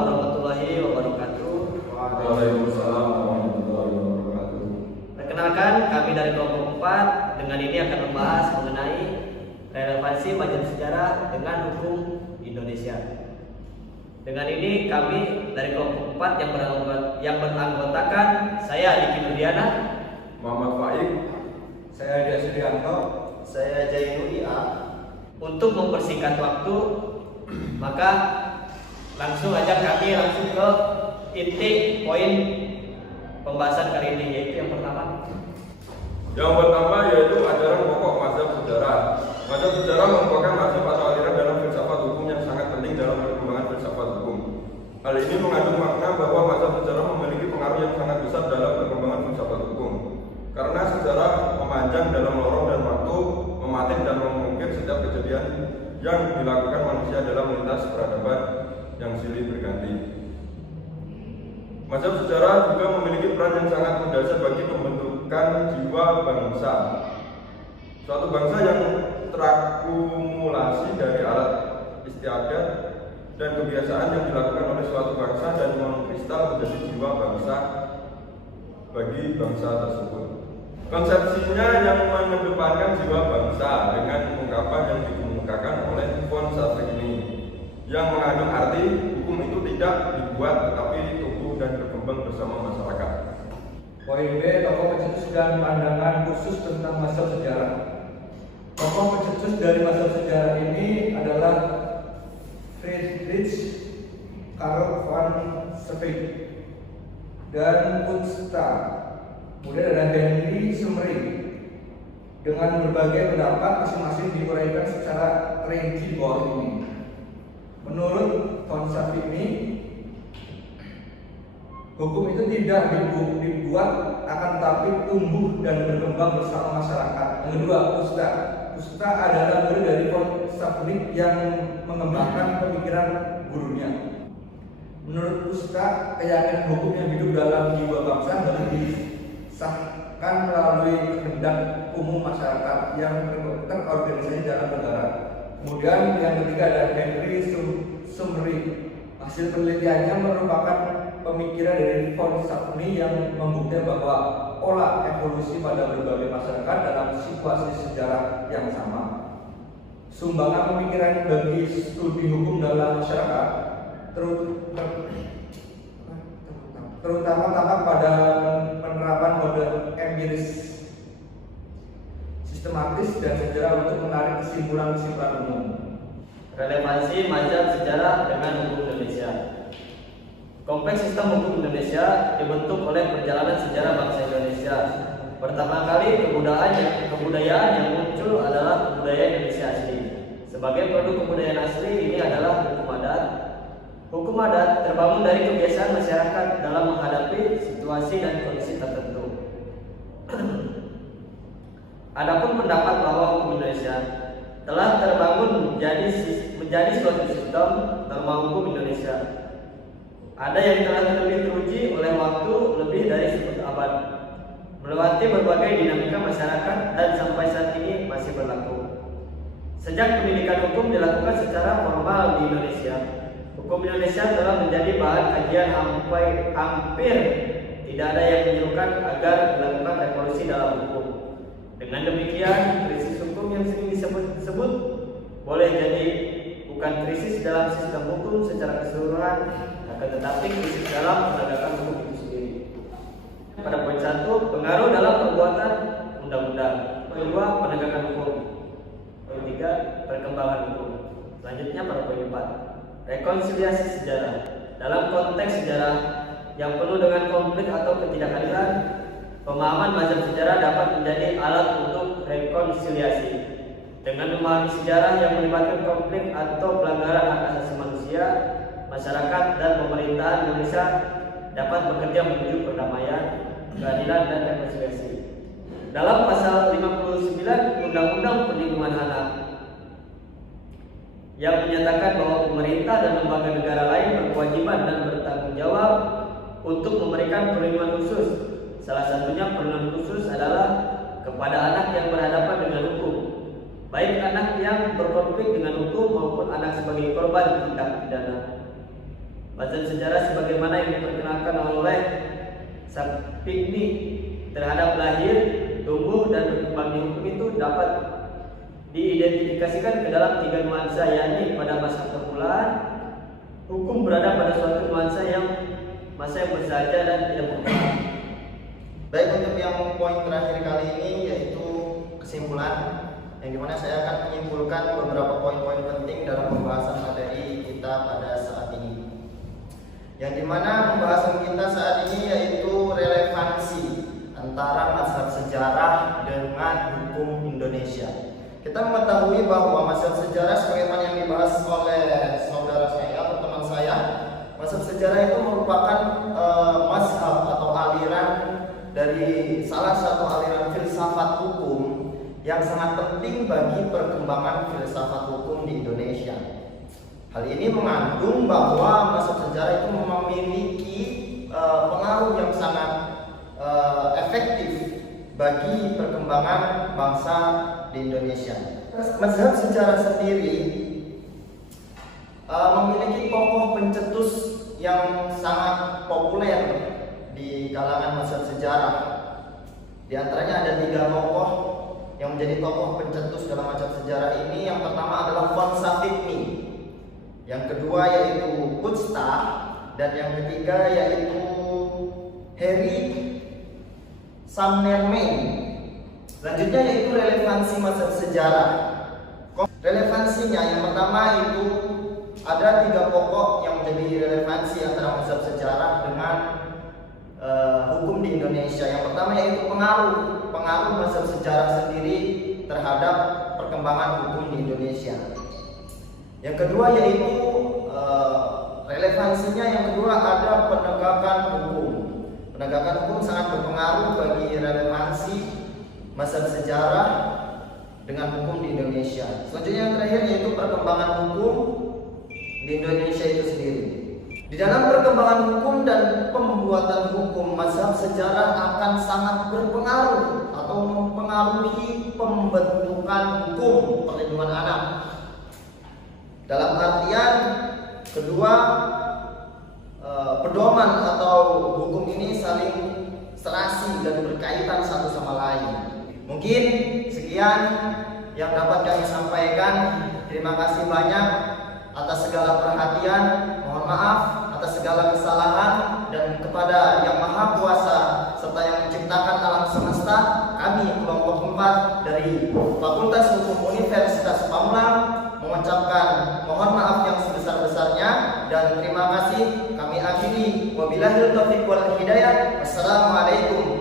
warahmatullahi wabarakatuh. Waalaikumsalam warahmatullahi wabarakatuh. Perkenalkan, kami dari kelompok 4 dengan ini akan membahas mengenai relevansi pelajaran sejarah dengan hukum Indonesia. Dengan ini kami dari kelompok 4 yang beranggotakan saya Diki Nurdiana, Muhammad Faik, Saya Dia Sudianto. Saya Jainu IA. untuk mempersingkat waktu, maka langsung aja kami langsung ke inti poin pembahasan kali ini, yaitu yang pertama. Yang pertama yaitu ajaran pokok mazhab sejarah. Mazhab sejarah merupakan mazhab atau aliran dalam filsafat hukum yang sangat penting dalam perkembangan filsafat hukum. Hal ini mengandung makna bahwa mazhab sejarah memiliki pengaruh yang sangat besar dalam perkembangan filsafat hukum. Karena sejarah memanjang dalam lorong dan waktu, mematik dan mengungkir setiap kejadian yang dilakukan manusia dalam lintas peradaban yang silih berganti. Mazhab sejarah juga memiliki peran yang sangat mendasar bagi pembentukan jiwa bangsa. Suatu bangsa yang terakumulasi dari alat istiadat dan kebiasaan yang dilakukan oleh suatu bangsa dan mengkristal menjadi jiwa bangsa bagi bangsa tersebut. Konsepsinya yang mengedepankan jiwa bangsa dengan ungkapan yang dikemukakan oleh von Savigny yang mengandung arti hukum itu tidak dibuat tetapi tumbuh dan berkembang bersama masyarakat. Poin B, tokoh pencetus dan pandangan khusus tentang mazhab sejarah. Tokoh pencetus dari mazhab sejarah ini adalah Friedrich Karl von Zweig dan Kunsta. Kemudian ada Henry Summering. Dengan berbagai pendapat masing-masing diuraikan secara rinci di bawah ini. Menurut von Savigny, hukum itu tidak dibuat, akan tetapi tumbuh dan berkembang bersama masyarakat. Yang kedua, Kunsta adalah murid dari von Savigny yang mengembangkan pemikiran gurunya. Menurut Kunsta, keyakinan hukum yang hidup dalam jiwa bangsa harus disahkan melalui kehendak umum masyarakat yang terorganisasi dalam negara. Kemudian yang ketiga ada Henry Summering. Hasil penelitiannya merupakan pemikiran dari von Savigny yang membuktikan bahwa pola evolusi pada berbagai masyarakat dalam situasi sejarah yang sama. Sumbangan pemikiran bagi studi hukum dalam masyarakat terutama tampak pada penerapan model empiris sistematis dan sejarah untuk menarik kesimpulan-kesimpulan umum. Relevansi mazhab sejarah dengan hukum Indonesia. Kompleks sistem hukum Indonesia dibentuk oleh perjalanan sejarah bangsa Indonesia. Pertama kali kebudayaan yang muncul adalah kebudayaan Indonesia asli. Sebagai produk kebudayaan asli ini adalah hukum adat. Hukum adat terbangun dari kebiasaan masyarakat dalam menghadapi situasi dan kondisi tertentu. Adapun pendapat bahwa hukum Indonesia telah terbangun menjadi suatu sistem norma hukum Indonesia. Ada yang telah lebih teruji oleh waktu lebih dari 10 abad, melewati berbagai dinamika masyarakat dan sampai saat ini masih berlaku. Sejak pendidikan hukum dilakukan secara formal di Indonesia, hukum Indonesia telah menjadi bahan kajian hampir tidak ada yang menyerukan agar dilakukan revolusi dalam hukum. Dengan demikian, krisis hukum yang sering disebut boleh jadi bukan krisis dalam sistem hukum secara keseluruhan, akan tetapi krisis dalam penegakan hukum itu sendiri. Pada poin 1, pengaruh dalam perbuatan undang-undang. Poin 2, penegakan hukum. Poin 3, perkembangan hukum. Selanjutnya pada poin 4, rekonsiliasi sejarah. Dalam konteks sejarah yang penuh dengan konflik atau ketidakadilan, pemahaman mazhab sejarah dapat menjadi alat untuk rekonsiliasi. Dengan memahami sejarah yang melibatkan konflik atau pelanggaran hak asasi manusia, masyarakat dan pemerintahan Indonesia dapat bekerja menuju perdamaian, keadilan dan rekonsiliasi. Dalam pasal 59 Undang-Undang Perlindungan Anak yang menyatakan bahwa pemerintah dan lembaga negara lain berkewajiban dan bertanggung jawab untuk memberikan perlindungan khusus. Salah satunya perlindungan khusus adalah kepada anak yang berhadapan dengan hukum, baik anak yang berkonflik dengan hukum maupun anak sebagai korban tindak pidana. mazhab sejarah sebagaimana yang diperkenalkan oleh Sapigny terhadap lahir, tumbuh, dan berkembang di hukum itu dapat diidentifikasikan ke dalam 3 nuansa, yakni pada masa permulaan hukum berada pada suatu nuansa yang bersahaja dan tidak berkembang. Baik, untuk yang poin terakhir kali ini yaitu kesimpulan, yang dimana saya akan menyimpulkan beberapa poin-poin penting dalam pembahasan materi kita pada saat ini. Yang dimana pembahasan kita saat ini yaitu relevansi antara mazhab sejarah dengan hukum Indonesia. Kita mengetahui bahwa mazhab sejarah sebagaimana yang dibahas oleh saudara saya atau teman saya, mazhab sejarah itu merupakan mazhab atau aliran dari salah satu aliran filsafat hukum yang sangat penting bagi perkembangan filsafat hukum di Indonesia. Hal ini mengandung bahwa mazhab sejarah itu memiliki pengaruh yang sangat efektif bagi perkembangan bangsa di Indonesia. Mazhab sejarah sendiri memiliki tokoh pencetus yang sangat populer di kalangan mazhab sejarah. Di antaranya ada 3 tokoh yang menjadi tokoh pencetus dalam mazhab sejarah ini. Yang pertama adalah von Sapigny, yang kedua yaitu Putzta, dan yang ketiga yaitu Harry Sumnerman. Selanjutnya yaitu relevansi mazhab sejarah. Relevansinya yang pertama itu ada 3 pokok yang menjadi relevansi antara mazhab sejarah dengan hukum di Indonesia. Yang pertama yaitu pengaruh mazhab sejarah sendiri terhadap perkembangan hukum di Indonesia. Yang kedua yaitu relevansinya yang kedua ada penegakan hukum. Penegakan hukum sangat berpengaruh bagi relevansi mazhab sejarah dengan hukum di Indonesia. Selanjutnya yang terakhir yaitu perkembangan hukum di Indonesia itu sendiri. Di dalam perkembangan hukum dan pembuatan hukum, mazhab sejarah akan sangat berpengaruh atau mempengaruhi pembentukan hukum perlindungan anak. Dalam artian kedua, pedoman atau hukum ini saling serasi dan berkaitan satu sama lain. Mungkin sekian yang dapat kami sampaikan. Terima kasih banyak atas segala perhatian. Mohon maaf atas segala kesalahan, dan kepada Yang Maha Kuasa serta yang menciptakan alam semesta, kami kelompok 4 dari Fakultas Hukum Universitas Pamulang mengucapkan mohon maaf yang sebesar-besarnya dan terima kasih. Kami akhiri, wabillahi taufiq wal hidayah. Wassalamualaikum